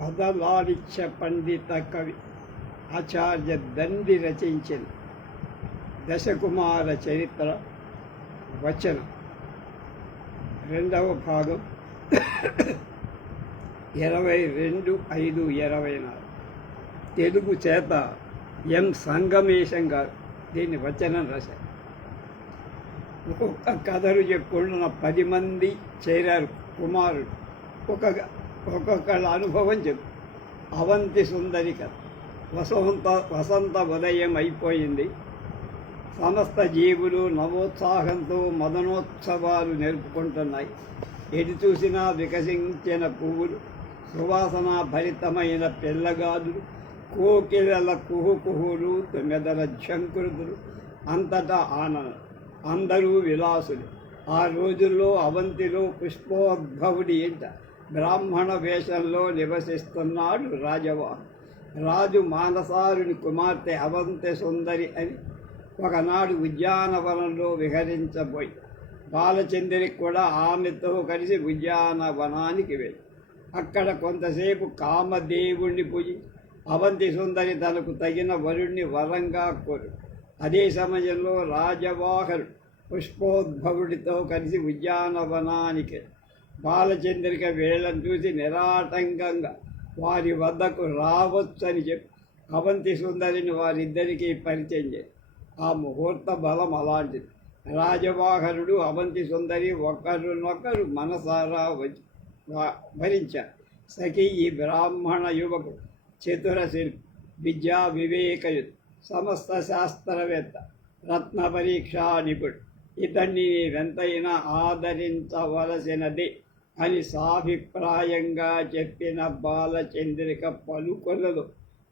పదలాలిత్య పండిత కవి ఆచార్య దండి రచించిన దశకుమార చరిత్ర వచనం. రెండవ భాగం. ఇరవై రెండు ఐదు ఇరవై నాలుగు. తెలుగు చేత ఎం సంగమేశం గారు దీన్ని వచనం రాశారు. ఒక్కొక్క కథలు చెప్పుకుంటున్న పది మంది చేరారు కుమారుడు ఒక ఒక్కొక్కళ్ళ అనుభవం చెప్పు. అవంతి సుందరి కథ. వసంత వసంత ఉదయం అయిపోయింది. సమస్త జీవులు నవోత్సాహంతో మదనోత్సవాలు నేర్పుకుంటున్నాయి. ఎటు చూసినా వికసించిన పువ్వులు సువాసన భరితమైన పిల్లగాదులు కోకిలల కుహు కుహులు తొమ్మిదల ఝంకృతులు అంతటా ఆనందం అందరూ విలాసులు. ఆ రోజుల్లో అవంతిలో పుష్పోద్భవుడి ఇంట బ్రాహ్మణ వేషంలో నివసిస్తున్నాడు రాజవాహు రాజు మానసారుని కుమార్తె అవంతి సుందరి అని ఒకనాడు ఉద్యానవనంలో విహరించబోయి బాలచంద్రి కూడా ఆమెతో కలిసి ఉద్యానవనానికి వెళ్ళి అక్కడ కొంతసేపు కామదేవుణ్ణి పూజి అవంతి సుందరి తనకు తగిన వరుణ్ణి వరంగా కోరు. అదే సమయంలో రాజవాహరు పుష్పోద్భవుడితో కలిసి ఉద్యానవనానికి బాలచంద్రిక వీళ్ళని చూసి నిరాటంకంగా వారి వద్దకు రావచ్చని చెప్పి అవంతి సుందరిని వారిద్దరికీ పరిచయం చేసి ఆ ముహూర్త బలం అలాంటిది. రాజవాహనుడు అవంతి సుందరి ఒకరినొకరు మనసారా వచ్చి భరించారు సఖి ఈ బ్రాహ్మణ యువకుడు చతుర శిల్పి విద్యా వివేకయుత్ సమస్త శాస్త్రవేత్త రత్న పరీక్షా నిపుణుడు. ఇతన్ని వెంతైనా ఆదరించవలసినది అని సాభిప్రాయంగా చెప్పిన బాలచంద్రిక పలుకొలలు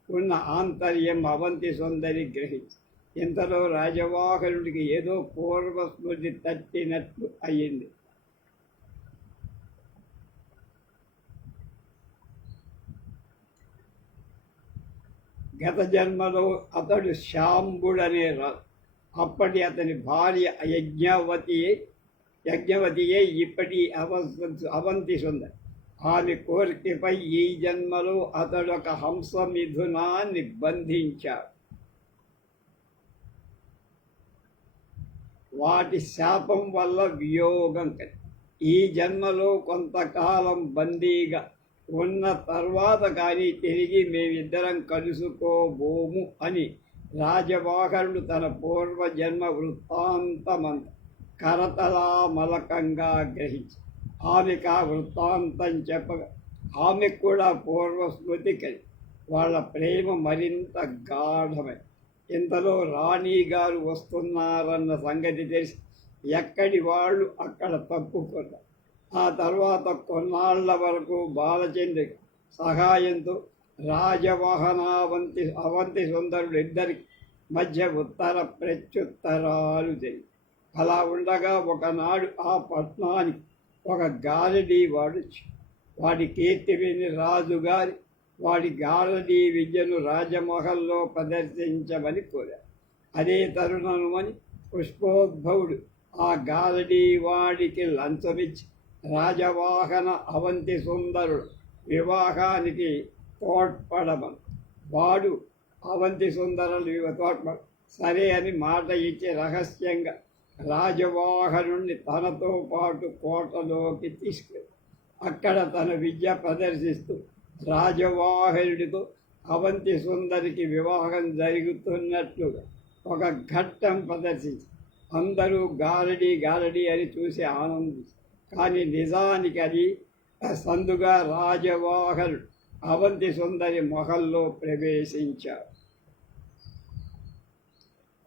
ఉన్న ఆంతర్యం అవంతి సుందరి గ్రహించి. ఇంతలో రాజవాహనుడికి ఏదో పూర్వస్మృతి తట్టినట్లు అయ్యింది గత జన్మలో అతడు శాంబుడనే రా అప్పటి అతని భార్య యజ్ఞవతి యజ్ఞవతియే ఇప్పటి అవ అవంతి సుందరి. ఆమె కోరికపై ఈ జన్మలో అతడు ఒక హంస మిథునాన్ని బంధించాడు వాటి శాపం వల్ల వియోగం కలిగి ఈ జన్మలో కొంతకాలం బందీగా ఉన్న తర్వాత కానీ తిరిగి మేమిద్దరం కలుసుకోబోము అని రాజవాహనుడు తన పూర్వజన్మ వృత్తాంతమంత కరతలామలకంగా గ్రహించి. ఆమెకు ఆ వృత్తాంతం చెప్పగా ఆమెకు కూడా పూర్వస్మృతి కలిగి వాళ్ళ ప్రేమ మరింత గాఢమై. ఇంతలో రాణి గారు వస్తున్నారన్న సంగతి తెలిసి ఎక్కడి వాళ్ళు అక్కడ తప్పుకున్నారు. ఆ తర్వాత కొన్నాళ్ళ వరకు బాలచంద్రి సహాయంతో రాజవాహనావంతి అవంతి సుందరుడు ఇద్దరికి మధ్య ఉత్తర ప్రత్యుత్తరాలు జరిగి అలా ఉండగా ఒకనాడు ఆ పట్నానికి ఒక గారడీ వాడు వాడి కీర్తి విని రాజుగారి వాడి గారడీ విద్యను రాజమహల్లో ప్రదర్శించమని కోరారు అదే తరుణమని పుష్పోద్భవుడు ఆ గారడీ వాడికి లంచమిచ్చి రాజవాహన అవంతి సుందరుడు వివాహానికి తోడ్పడమని. వాడు అవంతి సుందరులు తోడ్పడ సరే అని మాట ఇచ్చి రహస్యంగా రాజవాహనుణ్ణి తనతో పాటు కోటలోకి తీసుకెళ్ళి అక్కడ తన విద్య ప్రదర్శిస్తూ రాజవాహనుడితో అవంతి సుందరికి వివాహం జరుగుతున్నట్లుగా ఒక ఘట్టం ప్రదర్శించి అందరూ గారడి గారడి అని చూసి ఆనందించారు కానీ నిజానికి అది సందుగా రాజవాహనుడు అవంతి సుందరి మొహల్లో ప్రవేశించారు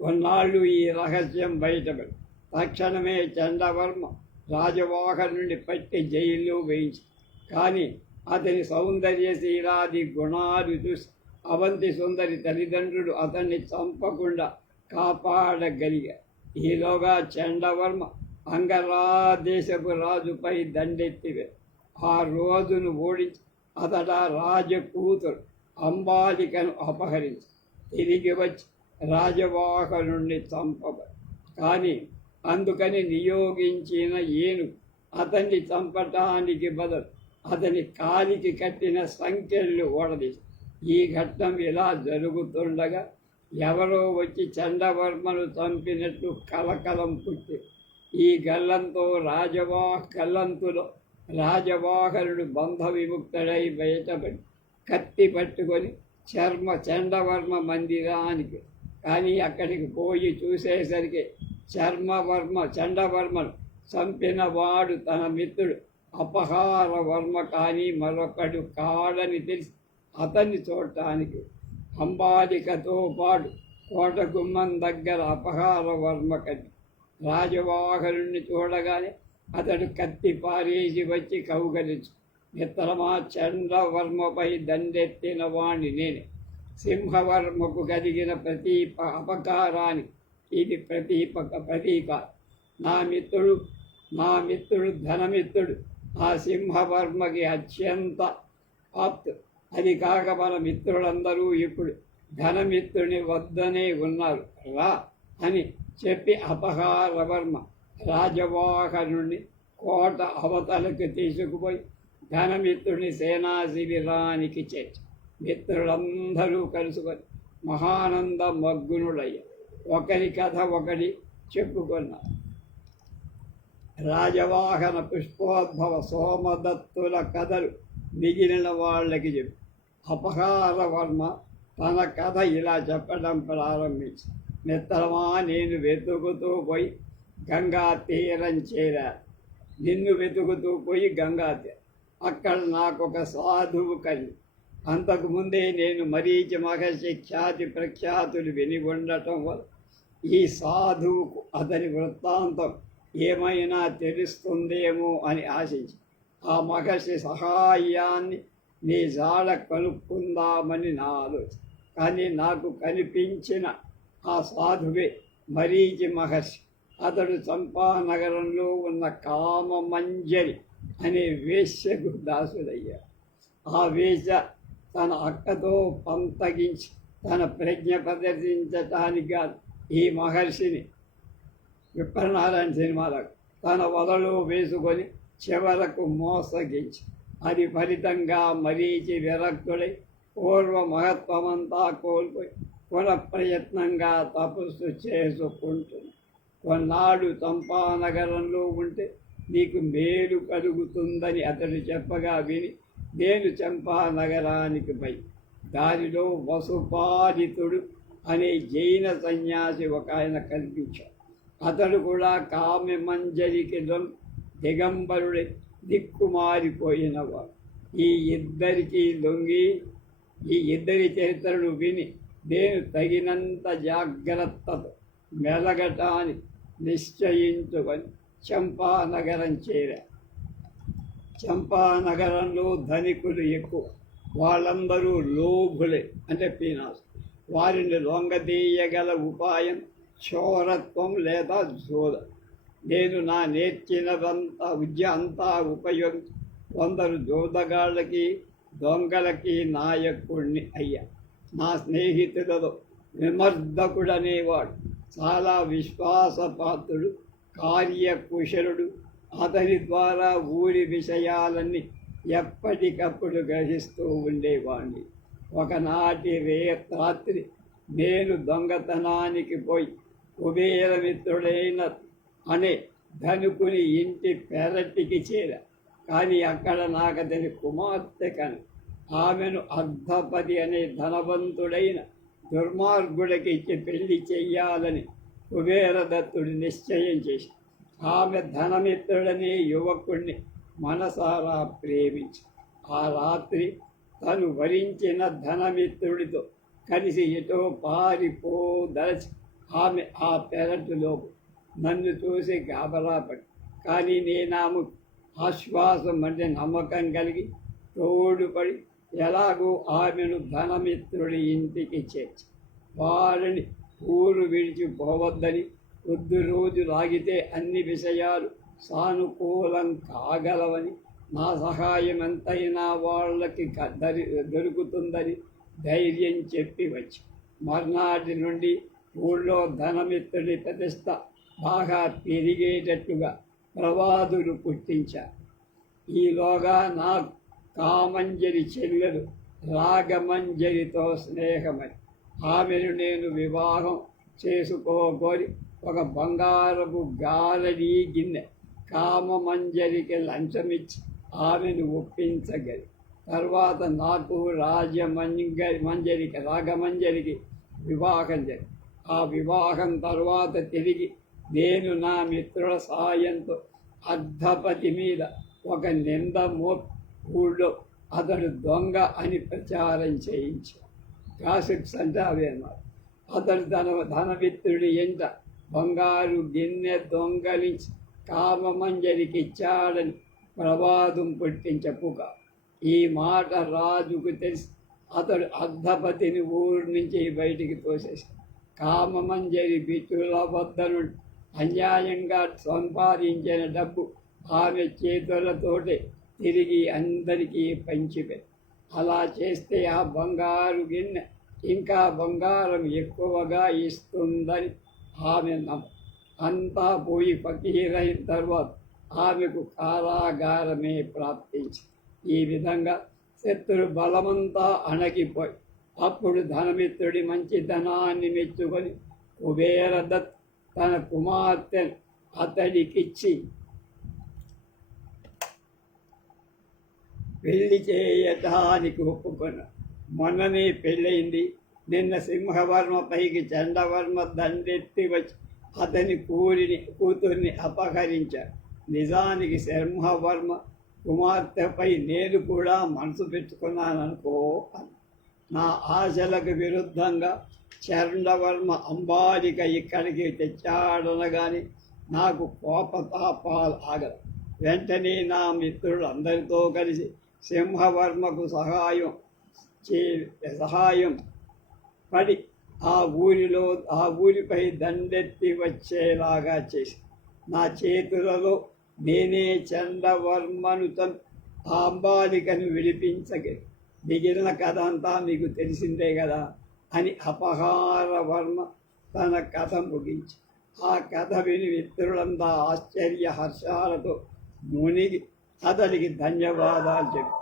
కొన్నాళ్ళు ఈ రహస్యం బయటపడి. తక్షణమే చండవర్మ రాజవాహనుడిని పట్టి జైల్లో వేయించి కానీ అతని సౌందర్యశీలాది గుణాలు చూసి అవంతి సుందరి తల్లిదండ్రులు అతన్ని చంపకుండా కాపాడగలిగారు ఈలోగా చండవర్మ అంగరాదేశపు రాజుపై దండెత్తివే. ఆ రోజును ఓడించి అతడ రాజ కూతురు అంబాలికను అపహరించి తిరిగి వచ్చి రాజవాహనుణ్ణి చంపబ కానీ అందుకని నియోగించిన ఏను అతన్ని చంపటానికి బదులు అతని కాలికి కట్టిన సంఖ్యలు ఓడదీసి. ఈ ఘట్టం ఇలా జరుగుతుండగా ఎవరో వచ్చి చండవర్మను చంపినట్టు కలకలం పుట్టి ఈ గల్లంతో రాజవాహ గల్లంతులో రాజవాహనుడు బంధ విముక్తుడై బయటపడి కత్తి పట్టుకొని చర్మ చండవర్మ మందిరానికి కానీ అక్కడికి పోయి చూసేసరికి చర్మవర్మ చండవర్మను చంపిన వాడు తన మిత్రుడు అపహార వర్మ కానీ మరొకడు కాడని తెలిసి అతన్ని చూడటానికి అంబాలికతో పాటు కోట గుమ్మం దగ్గర అపహార వర్మ కట్టి రాజవాహరుణ్ణి చూడగానే అతడు కత్తి పారేసి వచ్చి కౌగలించు. మిత్రమా చంద్రవర్మపై దండెత్తిన వాణ్ణి నేనే. సింహవర్మకు కలిగిన ప్రతీప అపకారానికి ఇది ప్రతీపక ప్రతీక నా మిత్రుడు మా మిత్రుడు ధనమిత్రుడు ఆ సింహవర్మకి అత్యంత ఆప్తు. అది కాక మన మిత్రులందరూ ఇప్పుడు ధనమిత్రుని వద్దనే ఉన్నారు. రా అని చెప్పి అపహారవర్మ రాజవాహనుడిని కోట అవతలకు తీసుకుపోయి ధనమిత్రుని సేనా శిబిరానికి చేర్చారు మిత్రులందరూ కలుసుకొని మహానంద మగ్గునుడయ్య ఒకరి కథ ఒకటి చెప్పుకున్నారు రాజవాహన పుష్పోద్భవ సోమదత్తుల కథలు మిగిలిన వాళ్ళకి చెప్పి. అపహార వర్మ తన కథ ఇలా చెప్పడం ప్రారంభించి. మిత్రమా నేను వెతుకుతూ పోయి గంగా తీరం చేరా. నిన్ను వెతుకుతూ పోయి గంగా తీరం. అక్కడ నాకు ఒక సాధువు కలిగి అంతకుముందే నేను మరీచి మహర్షి ఖ్యాతి ప్రఖ్యాతులు విని ఉండటం వల్ల ఈ సాధువుకు అతని వృత్తాంతం ఏమైనా తెలుస్తుందేమో అని ఆశించి ఆ మహర్షి సహాయాన్ని నీ జాడ కనుక్కుందామని నా ఆలోచన. కానీ నాకు కనిపించిన ఆ సాధువే మరీచి మహర్షి. అతడు చంపానగరంలో ఉన్న కామమంజరి అనే వేశ్యకు దాసుడయ్యాడు. ఆ వేశ్య తన అక్కతో పంతగించి తన ప్రజ్ఞ ప్రదర్శించటానికి ఈ మహర్షిని విప్రనారాయణ సినిమాలకు తన వలలో వేసుకొని చివరకు మోసగించి అది ఫలితంగా మరీచి విరక్తుడై పూర్వ మహత్వమంతా కోల్పోయి పునఃప్రయత్నంగా తపస్సు చేసుకుంటుంది. కొన్నాడు చంపానగరంలో ఉంటే నీకు మేలు కలుగుతుందని అతడు చెప్పగా విని నేను చంపానగరానికి పోయి దారిలో వసుపాదితుడు అనే జైన సన్యాసి ఒక ఆయన కనిపించాడు. అతడు కూడా కామ్య మంజరికి దొం- దిగంబరుడే దిక్కుమారిపోయినవాడు. ఈ ఇద్దరికి లొంగి ఈ ఇద్దరి చరిత్రను విని నేను తగినంత జాగ్రత్తతో మెలగటానికి నిశ్చయించుకొని చంపానగరం చేరా చంపానగరంలో ధనికులు ఎక్కువ. వాళ్ళందరూ లోభులే అంటే పీనాస్. వారిని లొంగదీయగల ఉపాయం చోరత్వం లేదా జోద నేను నా నేర్చినదంతా విద్య అంతా ఉపయోగి కొందరు జోదగాళ్ళకి దొంగలకి నాయకుడిని అయ్యా. నా స్నేహితులలో విమర్దకుడనేవాడు చాలా విశ్వాసపాత్రుడు కార్యకుశలుడు అతని ద్వారా ఊరి విషయాలన్నీ ఎప్పటికప్పుడు గ్రహిస్తూ ఉండేవాణ్ణి. ఒకనాటి రే రాత్రి నేను దొంగతనానికి పోయి కుబేర మిత్రుడైన అనే ధనుకుని ఇంటి పెరటికి చేర. కానీ అక్కడ నాకు అతని కుమార్తె కను. ఆమెను అర్ధపతి అనే ధనవంతుడైన దుర్మార్గుడికి ఇచ్చి పెళ్ళి చెయ్యాలని కుబేరదత్తుడు నిశ్చయం చేశాడు. ఆమె ధనమిత్రుడనే యువకుణ్ణి మనసారా ప్రేమించి. ఆ రాత్రి తను వరించిన ధనమిత్రుడితో కలిసి ఎటో పారిపోదలచి ఆమె ఆ పెరటిలోపు నన్ను చూసి గాబరాపడి కానీ నేనాము ఆశ్వాసం అంటే నమ్మకం కలిగి తోడుపడి ఎలాగో ఆమెను ధనమిత్రుడి ఇంటికి చేర్చి వారిని ఊరు విడిచిపోవద్దని కొద్ది రోజు లాగితే అన్ని విషయాలు సానుకూలం కాగలవని నా సహాయం ఎంతైనా వాళ్ళకి దరి దొరుకుతుందని ధైర్యం చెప్పి వచ్చి మర్నాటి నుండి ఊళ్ళో ధనమిత్రుడి ప్రతిష్ట బాగా పెరిగేటట్టుగా ప్రవాదులు పుట్టించారు. ఈలోగా నా కామంజరి చెల్లెలు రాగమంజరితో స్నేహమని ఆమెను నేను వివాహం చేసుకోగోరి ఒక బంగారపు గాలడి గిన్నె కామమంజరికి లంచమిచ్చి ఆమెను ఒప్పించగలి. తర్వాత నాకు రాజమంజరి మంజరికి రాగమంజరికి వివాహం జరిగి ఆ వివాహం తర్వాత తిరిగి నేను నా మిత్రుల సాయంతో అర్ధపతి మీద ఒక నింద మో ఊళ్ళో అతడు దొంగ అని ప్రచారం చేయించాడు గాసిప్స్ అంటే అన్నారు. అతడు ధన ధనమిత్రుడి ఎంట బంగారు గిన్నె దొంగలించి కామమంజరికిచ్చాడని ప్రవాదం పుట్టించే ఈ మాట రాజుకు తెలిసి అతడు అర్ధపతిని ఊరి నుంచి బయటికి తోసేసి కామమంజరి బిచ్చుల వద్ద నుండి అన్యాయంగా సంపాదించిన డబ్బు ఆమె చేతులతోటే తిరిగి అందరికీ పంచిపెట్టి అలా చేస్తే ఆ బంగారు గిన్నె ఇంకా బంగారం ఎక్కువగా ఇస్తుందని ఆమె అంతా పోయి ఫకీరైన తర్వాత ఆమెకు కారాగారమే ప్రాప్తించి. ఈ విధంగా శత్రు బలమంతా అణగిపోయి అప్పుడు ధనమిత్రుడి మంచి ధనాన్ని మెచ్చుకొని కుబేరదత్ తన కుమార్తె అతడికిచ్చి పెళ్ళి చేయటానికి ఒప్పుకున్నాడు మొన్ననే పెళ్ళయింది. నిన్న సింహవర్మ పైకి చండవర్మ దండెత్తి వచ్చి అతని కూరిని కూతుర్ని అపహరించాడు నిజానికి సింహవర్మ కుమార్తెపై నేను కూడా మనసు పెట్టుకున్నాననుకో అని. నా ఆశలకు విరుద్ధంగా చండవర్మ అంబాలిక ఇక్కడికి తెచ్చాడనగాని నాకు కోపతాపాలు ఆగదు వెంటనే నా మిత్రులు అందరితో కలిసి సింహవర్మకు సహాయం చే సహాయం పడి ఆ ఊరిలో ఆ ఊరిపై దండెత్తి వచ్చేలాగా చేసి నా చేతులలో నేనే చండవర్మను తన్ ఆ అంబాలికను విడిపించగలి మిగిలిన కథ అంతా మీకు తెలిసిందే కదా అని అపహారవర్మ తన కథ ముగించి ఆ కథ విని మిత్రులంతా ఆశ్చర్య హర్షాలతో మునిగి అతనికి ధన్యవాదాలు చెప్పి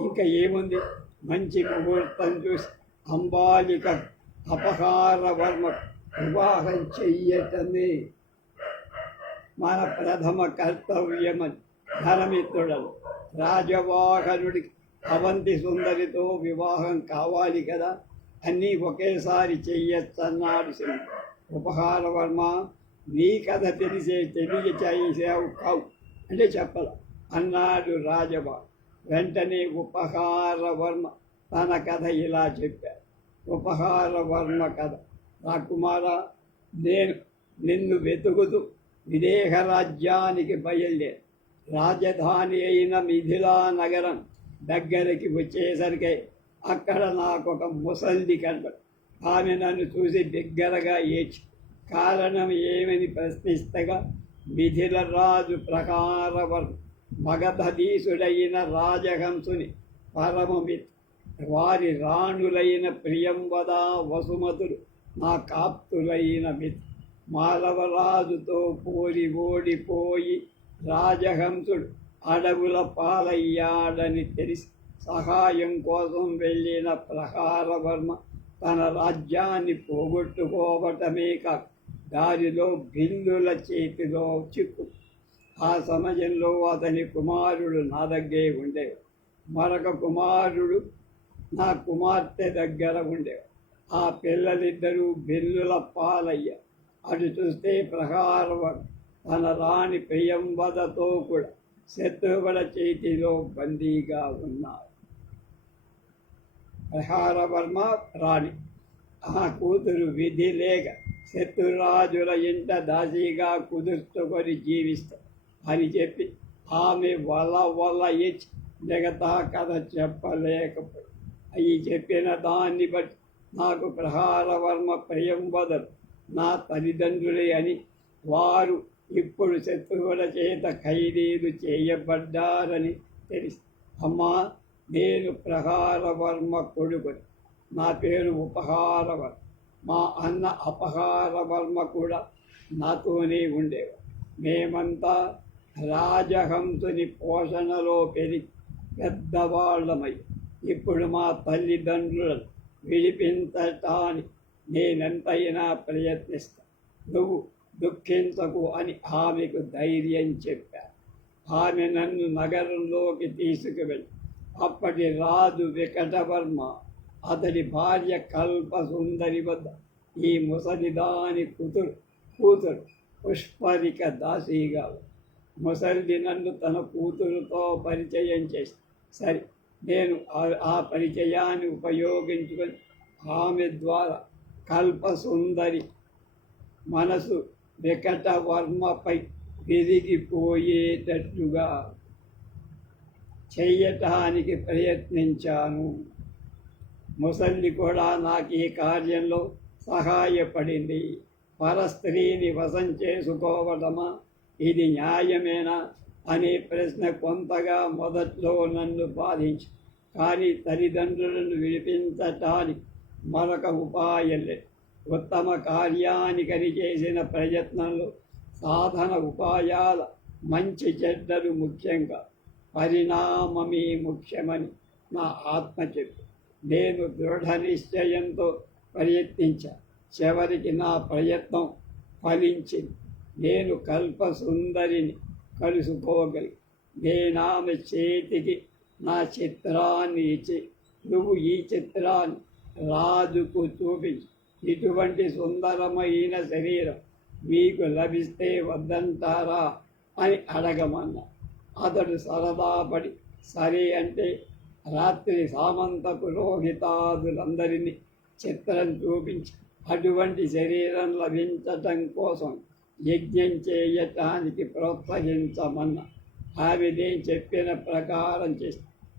ఇంకా ఏముంది? మంచి ముహూర్తం చూసి అంబాలిక అపహార వర్మ వివాహం చెయ్యటమే మన ప్రథమ కర్తవ్యమని ధనమిత్రుడను రాజవాహనుడికి అవంతి సుందరితో వివాహం కావాలి కదా? అన్నీ ఒకేసారి చెయ్యొచ్చన్నాడు సింహ ఉపహార వర్మ నీ కథ తెలిసే తెలియ చేసావు కావు అంటే చెప్పల. అన్నాడు రాజబా వెంటనే ఉపహార వర్మ తన కథ ఇలా చెప్పారు ఉపహార వర్మ కథ రాకుమార నేను నిన్ను వెతుకుతూ విదేహ రాజ్యానికి బయలుదేరి. రాజధాని అయిన మిథిలా నగరం దగ్గరికి వచ్చేసరికి అక్కడ నాకు ఒక ముసల్ది కనపడు. ఆమె నన్ను చూసి దగ్గరగా ఏడ్చి కారణం ఏమని ప్రశ్నిస్తగా? మిథిల రాజు ప్రకారవర్ మగధీసుడైన రాజహంసుని పరమమిత్ వారి రాణులైన ప్రియంవదా వసుమతులు నా కాప్తులైన మిత్ మాలవరాజుతో పోరి ఓడిపోయి రాజహంసుడు అడవుల పాలయ్యాడని తెలిసి సహాయం కోసం వెళ్ళిన ప్రహారవర్మ తన రాజ్యాన్ని పోగొట్టుకోవటమే కాక దారిలో బిల్లుల చేతిలో చిక్కు. ఆ సమయంలో అతని కుమారుడు నా దగ్గరే ఉండేవాడు. మరొక కుమారుడు నా కుమార్తె దగ్గర ఉండేవాడు. ఆ పిల్లలిద్దరూ బిల్లుల పాలయ్య. అటు చూస్తే ప్రహారవర్మ తన రాణి ప్రియంవదతో కూడా శత్రువుల చేతిలో బందీగా ఉన్నారు ప్రహారవర్మ రాణి. ఆ కూతురు విధి లేక శత్రురాజుల ఇంట దాసీగా కుదుర్చుకొని జీవిస్తా అని చెప్పి ఆమె వల వల ఇచ్చి మిగతా కథ చెప్పలేకపోయి అయి చెప్పిన దాన్ని బట్టి నాకు ప్రహారవర్మ ప్రియం వదలు. నా తల్లిదండ్రులే అని వారు ఇప్పుడు శత్రువుల చేత ఖైదీలు చేయబడ్డారని తెలిసి. అమ్మా నేను ప్రహారవర్మ కొడుకుని. నా పేరు ఉపహారవర్మ మా అన్న అపహారవర్మ కూడా నాతోనే ఉండేవాడు మేమంతా రాజహంసుని పోషణలో పెరిగి పెద్దవాళ్ళమై ఇప్పుడు మా తల్లిదండ్రులను విడిపించటానికి నేనెంతైనా ప్రయత్నిస్తా. నువ్వు దుఃఖించకు అని ఆమెకు ధైర్యం చెప్పాను ఆమె నన్ను నగరంలోకి తీసుకువెళ్ళి అప్పటి రాజు వికటవర్మ అతడి భార్య కల్ప సుందరి వద్ద ఈ ముసలిదాని కూతురు కూతురు పుష్పరిక దాసీగా ముసలిది నన్ను తన కూతురుతో పరిచయం చేసి సరే నేను ఆ- పరిచయాన్ని ఉపయోగించుకొని ఆమె ద్వారా కల్ప సుందరి మనసు వికట వర్మపై విరిగిపోయేటట్టుగా చెయ్యటానికి ప్రయత్నించాను. ముసల్లి కూడా నాకు ఈ కార్యంలో సహాయపడింది. పరస్త్రీని వశం చేసుకోవడమా ఇది న్యాయమేనా? అనే ప్రశ్న కొంతగా మొదట్లో నన్ను బాధించింది. కానీ తల్లిదండ్రులను విడిపించటానికి మరొక ఉపాయం లేదు ఉత్తమ కార్యానికని చేసిన ప్రయత్నంలో సాధన ఉపాయాల మంచి చెడ్డలు ముఖ్యంగా పరిణామమే ముఖ్యమని నా ఆత్మ చెప్పు. నేను దృఢ నిశ్చయంతో ప్రయత్నించా. చివరికి నా ప్రయత్నం ఫలించింది. నేను కల్పసుందరిని కలుసుకోగలి. నేనామె చేతికి నా చిత్రాన్ని ఇచ్చి నువ్వు ఈ చిత్రాన్ని రాజుకు చూపించి ఇటువంటి సుందరమైన శరీరం మీకు లభిస్తే వద్దంటారా అని అడగమన్నా. అతడు సరదాపడి సరే అంటే రాత్రి సామంత పురోహితాదులందరినీ చిత్రం చూపించి అటువంటి శరీరం లభించటం కోసం యజ్ఞం చేయటానికి ప్రోత్సహించమన్న. ఆమె నేను చెప్పిన ప్రకారం చేసి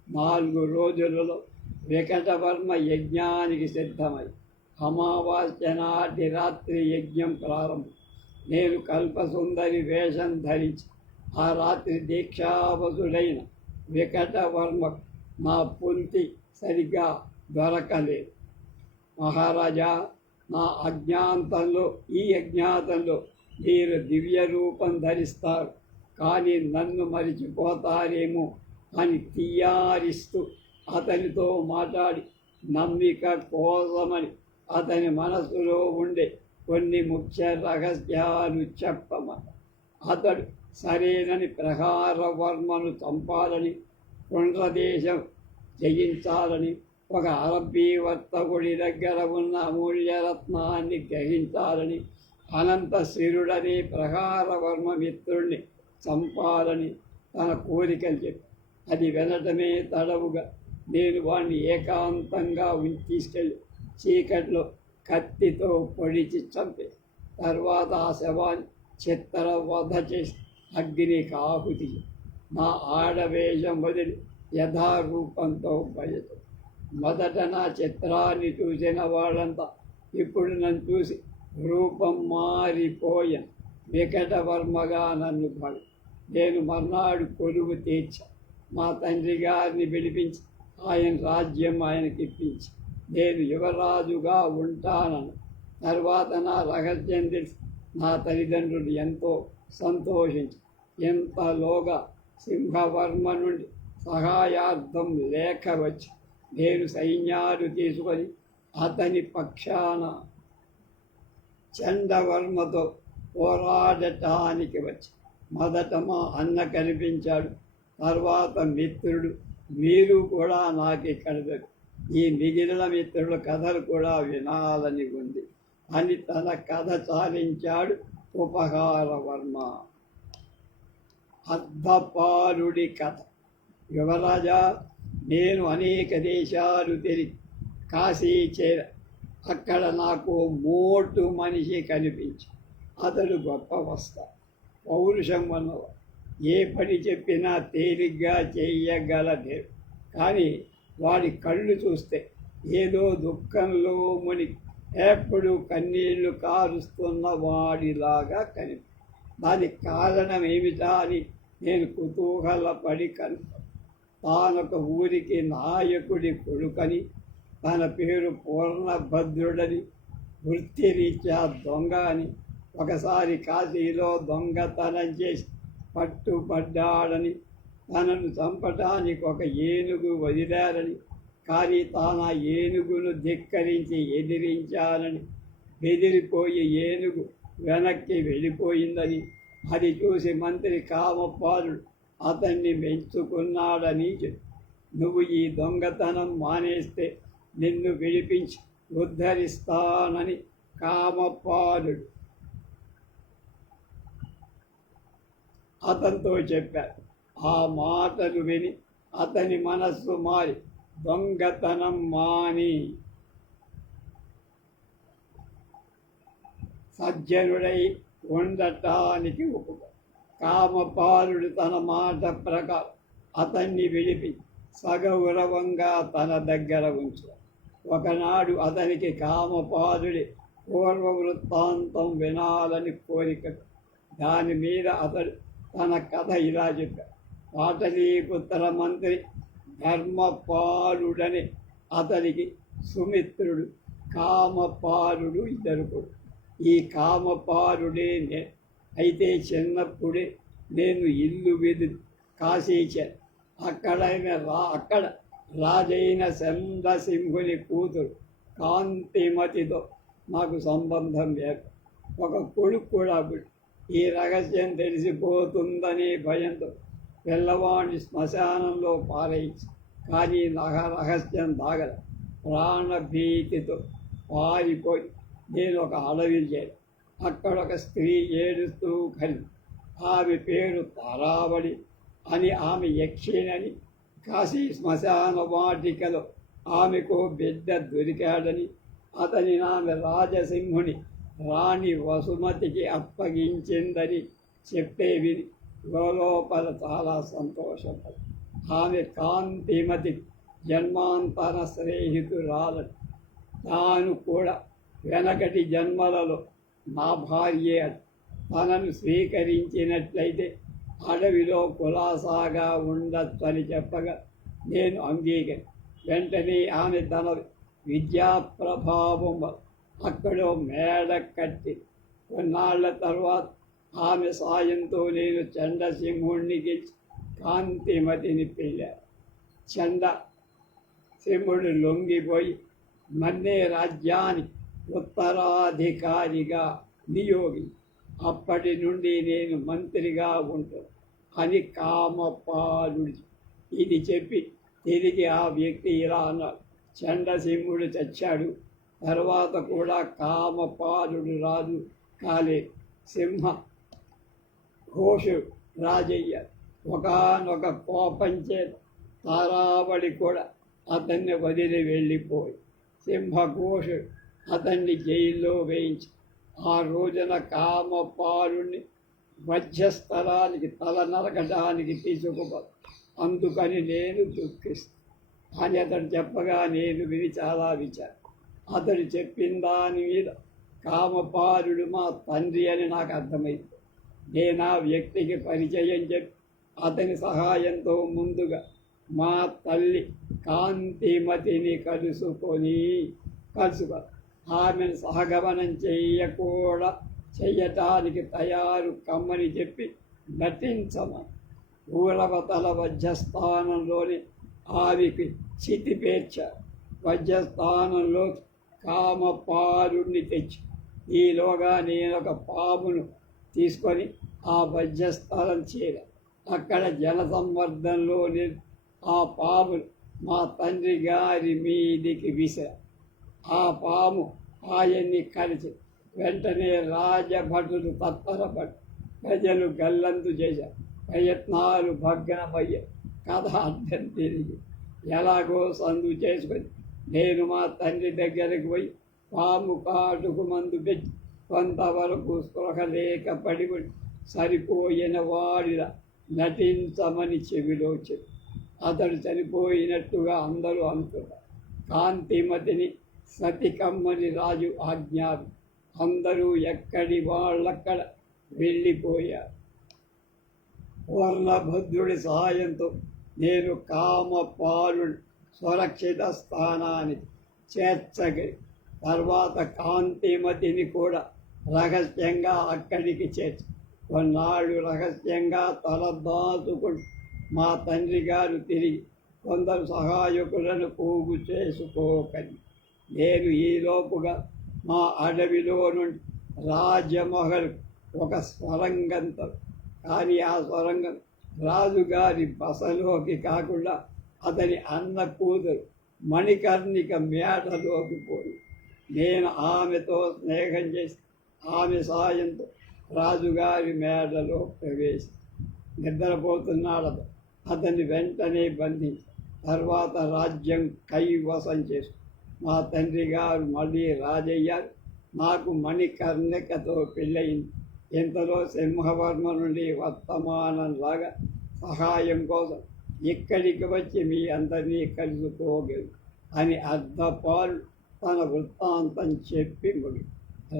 నాలుగు రోజులలో వికటవర్మ యజ్ఞానికి సిద్ధమై అమావాస్య నాటి రాత్రి యజ్ఞం ప్రారంభం. నేను కల్పసుందరి వేషం ధరించి ఆ రాత్రి దీక్షావసుడైన వికటవర్మ నా పొంతి సరిగ్గా దొరకలేదు. మహారాజా నా అజ్ఞాంతంలో ఈ అజ్ఞాతంలో మీరు దివ్య రూపం ధరిస్తారు. కానీ నన్ను మరిచిపోతారేమో అని తీయారిస్తూ అతనితో మాట్లాడి నమ్మిక కోసమని అతని మనసులో ఉండే కొన్ని ముఖ్య రహస్యాలు చెప్పమ. అతడు సరేనని ప్రహారవర్మను చంపాలని పుండ్రదేశం జయించాలని ఒక అరబ్బీ వర్తకుడి దగ్గర ఉన్న అమూల్యరత్నాన్ని గ్రహించాలని అనంత శిరుడని ప్రహారవర్మ మిత్రుణ్ణి చంపాలని తన కోరికలు చెప్పి. అది వినటమే తడవుగా నేను వాణ్ణి ఏకాంతంగా ఉంచి తీసుకెళ్ళి చీకట్లో కత్తితో పొడిచి చంపి. తర్వాత ఆ శవాన్ని చిత్ర వధ చేసి అగ్నికి ఆహుతి నా ఆడవేషం వదిలి యథారూపంతో భయతో మొదట నా చిత్రాన్ని చూసిన వాళ్ళంతా ఇప్పుడు నన్ను చూసి రూపం మారిపోయాను వికటవర్మగా నన్ను పడు నేను మర్నాడు కొలువు తీర్చా. మా తండ్రి గారిని పిలిపించి ఆయన రాజ్యం ఆయనకి ఇప్పించి. నేను యువరాజుగా ఉంటానని. తర్వాత నా రహస్యం తెలిసి. నా తల్లిదండ్రులు ఎంతో సంతోషించి. ఎంతలోగా సింహవర్మ నుండి సహాయార్థం లేఖ వచ్చి నేను సైన్యాలు తీసుకొని అతని పక్షాన చండవర్మతో పోరాడటానికి వచ్చి మొదట మా అన్న కనిపించాడు. తర్వాత మిత్రుడు మీరు కూడా నాకు ఇక్కడ ఈ మిగిలిన మిత్రుల కథలు కూడా వినాలని ఉంది అని తన కథ చాలించాడు ఉపహార వర్మ కథ. యువరాజా నేను అనేక దేశాలు తిరిగి కాశీ చేర. అక్కడ నాకు మోటు మనిషి కనిపించి అతడు గొప్ప వస్తా. పౌరుషం వల్ల ఏ పని చెప్పినా తేలిగ్గా చేయగలదే కానీ వాడి కళ్ళు చూస్తే ఏదో దుఃఖంలో ముని ఎప్పుడు కన్నీళ్ళు కారుస్తున్న వాడిలాగా కనిపి. దానికి కారణం ఏమిటా అని నేను కుతూహలపడి కనుక. తానొక ఊరికి నాయకుడి కొడుకని తన పేరు పూర్ణభద్రుడని వృత్తిరీత్యా దొంగ అని ఒకసారి కాశీలో దొంగతనం చేసి పట్టుబడ్డాడని తనను చంపటానికి ఒక ఏనుగు వదిలారని కానీ తాను ఆ ఏనుగును ధిక్కరించి ఎదిరించాలని బెదిరిపోయి ఏనుగు వెనక్కి వెళ్ళిపోయిందని అది చూసి మంత్రి కామపాలుడు అతన్ని మెచ్చుకున్నాడని నువ్వు ఈ దొంగతనం మానేస్తే నిన్ను విడిపించి ఉద్ధరిస్తానని కామపాలుడు అతనితో చెప్పాడు ఆ మాటలు విని అతని మనస్సు మారి దొంగతనం మాని. సజ్జనుడై ఉండటానికి ఒప్పుకో. కామపాలుడు తన మాట ప్రకారం అతన్ని విడిపి సగౌరవంగా తన దగ్గర ఉంచు. ఒకనాడు అతనికి కామపాలుడి పూర్వ వృత్తాంతం వినాలని కోరిక దాని మీద అతడు తన కథ ఇలా చెప్పాడు పాటలీపుత్ర మంత్రి ధర్మపాలుడని అతనికి సుమిత్రుడు కామపాలుడు ఇద్దరు ఈ కామపాలుడే నే అయితే చిన్నప్పుడే నేను ఇల్లు వెదు కాశీచాను అక్కడైన రా అక్కడ రాజైన చంద్రసింహుని కూతురు కాంతిమతితో నాకు సంబంధం లేదు. ఒక కొడుకు కూడా పుట్టి ఈ రహస్యం తెలిసిపోతుందనే భయంతో పిల్లవాడిని శ్మశానంలో పారేయించి. కానీ నగ రహస్యం దాగల ప్రాణభీతితో పారిపోయి నేను ఒక అడవి చేరి అక్కడ ఒక స్త్రీ ఏడుస్తూ కలిగి ఆమె పేరు తారావళి అని ఆమె యక్షిణని కాశీ శ్మశాన వాటికలో ఆమెకు బిడ్డ దొరికాడని అతని ఆమె రాజసింహుని రాణి వసుమతికి అప్పగించిందని చెప్పే విని లోపల చాలా సంతోషపడి. ఆమె కాంతిమతి జన్మాంతర స్నేహితురాలని తాను కూడా వెనకటి జన్మలలో నా భార్య తనను స్వీకరించినట్లయితే అడవిలో కులాసాగా ఉండొచ్చని చెప్పగా నేను అంగీకరి. వెంటనే ఆమె తన విద్యా ప్రభావం వల్ల అక్కడో మేడ కట్టి కొన్నాళ్ళ తర్వాత ఆమె సాయంతో నేను చండసింహుణ్ణి గెలిచి కాంతిమతిని పెళ్ళాను చండ సింహుడు లొంగిపోయి మన్నే రాజ్యానికి ఉత్తరాధికారిగా నియోగి. అప్పటి నుండి నేను మంత్రిగా ఉంటాను అని కామపాలుడు ఇది చెప్పి తిరిగి ఆ వ్యక్తి ఇలా అన్నాడు. చండసింహుడు చచ్చాడు. తర్వాత కూడా కామపాలుడు రాజు కాలే సింహ ఘోషు రాజయ్య. ఒకనొక కోపంచే తారాబడి తారావళి కూడా అతన్ని వదిలి వెళ్ళిపోయి సింహఘోషు అతన్ని జైల్లో వేయించి ఆ రోజున కామపాలుని మధ్యస్థలానికి తల నరకడానికి తీసుకుపో అందుకని నేను దుఃఖిస్తాను అని అతడు చెప్పగా నేను విని చాలా విచారం. అతడు చెప్పిన దాని మీద కామపాలుడు మా తండ్రి అని నాకు అర్థమైంది. నేను ఆ వ్యక్తికి పరిచయం చెప్పి అతని సహాయంతో ముందుగా మా తల్లి కాంతిమతిని కలుసుకొని కలుసుకో ఆమెను సహగమనం చేయకూడా చెయ్యటానికి తయారు కమ్మని చెప్పి నటించమని ఊరవతల వజ్రస్థానంలోని ఆవికి చితి పేర్చారు వజ్రస్థానంలో కామపారుణ్ణి తెచ్చి ఈలోగా నేను ఒక పామును తీసుకొని ఆ వజ్రస్థలం చేర. అక్కడ జల సంవర్ధనలో నేను ఆ పామును మా తండ్రి గారి మీదికి విసిరా. ఆ పాము ఆయన్ని కలిసి వెంటనే రాజభటులు తత్పరపడి ప్రజలు గల్లంతు చేశారు ప్రయత్నాలు భగ్నమయ్యాయి కథ అర్థం తిరిగి ఎలాగో సందు చేసుకొని నేను మా తండ్రి దగ్గరికి పోయి పాము కాటుకు మందు పెట్టి కొంతవరకు స్పృహ లేక సరిపోయిన వాడిలా నటించమని చెవిలో చెప్పి అతడు చనిపోయినట్టుగా అందరూ అనుకున్నారు కాంతిమతిని సతికమ్మని రాజు ఆజ్ఞాపి అందరూ ఎక్కడి వాళ్ళక్కడ వెళ్ళిపోయారు. వర్ణభద్రుడి సహాయంతో నేను కామపాలుడు సురక్షిత స్థానానికి చేర్చగలి తర్వాత కాంతిమతిని కూడా రహస్యంగా అక్కడికి చేర్చి కొన్నాళ్ళు రహస్యంగా తలదాచుకుంటూ మా తండ్రి గారు తిరిగి కొందరు సహాయకులను పోగు చేసుకోకని నేను ఈలోపుగా మా అడవిలో నుండి రాజమహల్ ఒక స్వరంగంతో కానీ ఆ స్వరంగం రాజుగారి బసలోకి కాకుండా అతని అన్న కూతురు మణికర్ణిక మేడలోకి పోయి నేను ఆమెతో స్నేహం చేసి ఆమె సాయంతో రాజుగారి మేడలో ప్రవేశి. నిద్రపోతున్నాడు అతని అతన్ని వెంటనే బంధించి తర్వాత రాజ్యం కైవసం చేసి మా తండ్రి గారు మళ్ళీ రాజయ్యారు. నాకు మణికర్ణికతో పెళ్ళయింది. ఇంతలో సింహవర్మ నుండి వర్తమానంలాగా సహాయం కోసం ఇక్కడికి వచ్చి మీ అందరినీ కలుసుకోగలరు అని అర్ధపాల్ తన వృత్తాంతం చెప్పి ముడి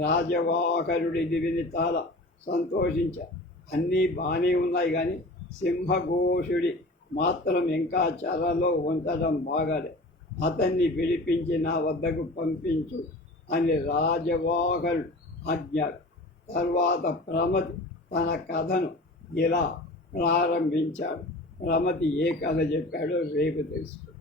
రాజవాహరుడి విని చాలా సంతోషించారు అన్నీ బాగానే ఉన్నాయి కానీ సింహఘోషుడి మాత్రం ఇంకా చెరలో ఉంచడం బాగాలే. అతన్ని పిలిపించి నా వద్దకు పంపించు అని రాజవాహరుడు ఆజ్ఞ తర్వాత ప్రమతి తన కథను ఇలా ప్రారంభించాడు. రమతి ఏ కథ చెప్పాడో రేపు తెలుసుకో